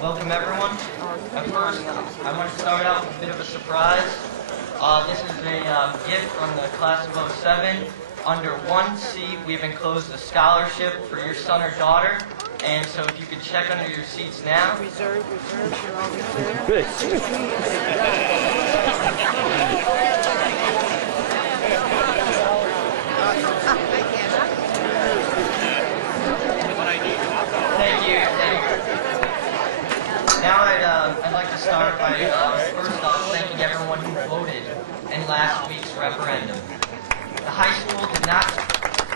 Welcome everyone. At first, I want to start out with a bit of a surprise. This is a gift from the class of '07. Under 1C, we've enclosed a scholarship for your son or daughter. And so if you could check under your seats now. Reserve, you're all reserved. Thank you. Now I'd like to start by first off thanking everyone who voted in last week's referendum. The high school did not...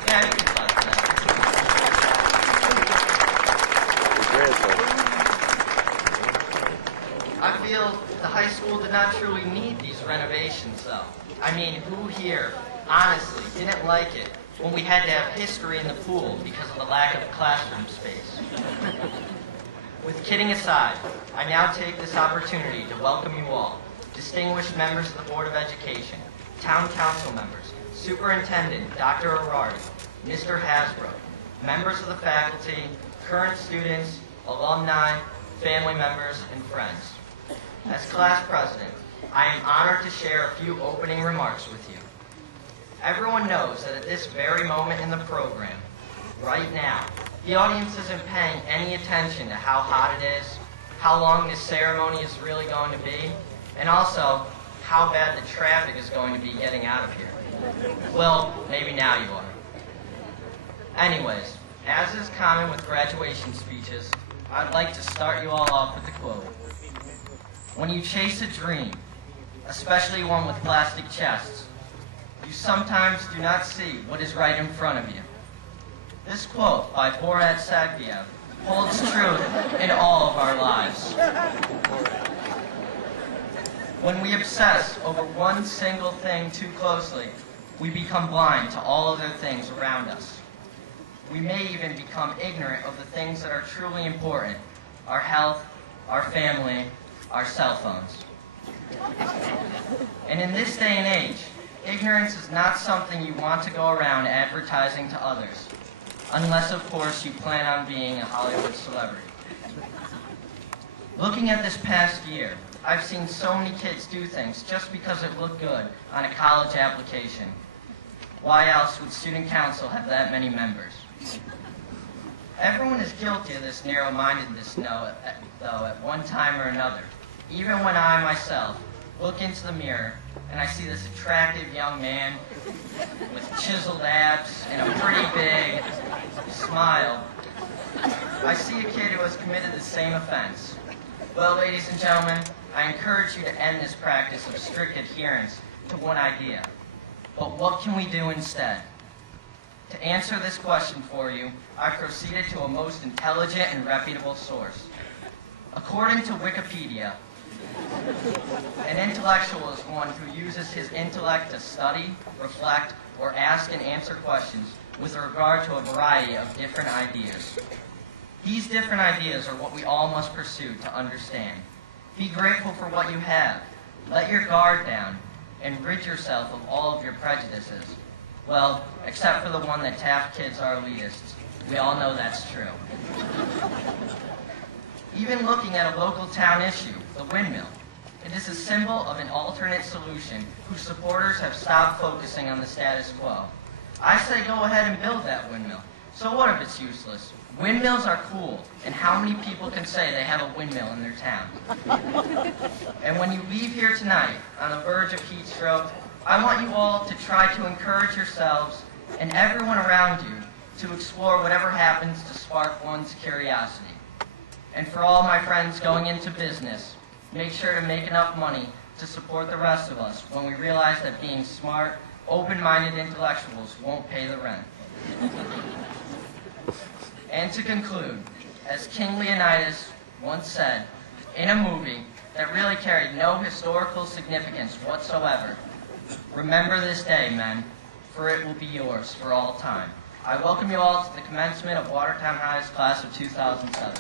Yeah, you can clap for that. I feel the high school did not truly need these renovations, though. I mean, who here, honestly, didn't like it when we had to have history in the pool because of the lack of classroom space? With kidding aside, I now take this opportunity to welcome you all, distinguished members of the Board of Education, town council members, Superintendent Dr. O'Rourke, Mr. Hasbro, members of the faculty, current students, alumni, family members, and friends. As class president, I am honored to share a few opening remarks with you. Everyone knows that at this very moment in the program, right now, the audience isn't paying any attention to how hot it is, how long this ceremony is really going to be, and also how bad the traffic is going to be getting out of here. Well, maybe now you are. Anyways, as is common with graduation speeches, I'd like to start you all off with a quote. When you chase a dream, especially one with plastic chests, you sometimes do not see what is right in front of you. This quote by Borat Sagdiyev holds true in all of our lives. When we obsess over one single thing too closely, we become blind to all other things around us. We may even become ignorant of the things that are truly important: our health, our family, our cell phones. And in this day and age, ignorance is not something you want to go around advertising to others, unless, of course, you plan on being a Hollywood celebrity. Looking at this past year, I've seen so many kids do things just because it looked good on a college application. Why else would student council have that many members? Everyone is guilty of this narrow-mindedness, though, at one time or another. Even when I, myself, look into the mirror and I see this attractive young man with chiseled abs and a pretty big smile, I see a kid who has committed the same offense. Well, ladies and gentlemen, I encourage you to end this practice of strict adherence to one idea. But what can we do instead? To answer this question for you, I proceeded to a most intelligent and reputable source. According to Wikipedia, an intellectual is one who uses his intellect to study, reflect, or ask and answer questions with regard to a variety of different ideas. These different ideas are what we all must pursue to understand. Be grateful for what you have. Let your guard down and rid yourself of all of your prejudices. Well, except for the one that Taft kids are elitists. We all know that's true. Even looking at a local town issue, the windmill, it is a symbol of an alternate solution whose supporters have stopped focusing on the status quo. I say go ahead and build that windmill. So what if it's useless? Windmills are cool, and how many people can say they have a windmill in their town? And when you leave here tonight, on the verge of heat stroke, I want you all to try to encourage yourselves and everyone around you to explore whatever happens to spark one's curiosity. And for all my friends going into business, make sure to make enough money to support the rest of us when we realize that being smart, open-minded intellectuals won't pay the rent. And to conclude, as King Leonidas once said, in a movie that really carried no historical significance whatsoever, remember this day, men, for it will be yours for all time. I welcome you all to the commencement of Watertown High's class of 2007.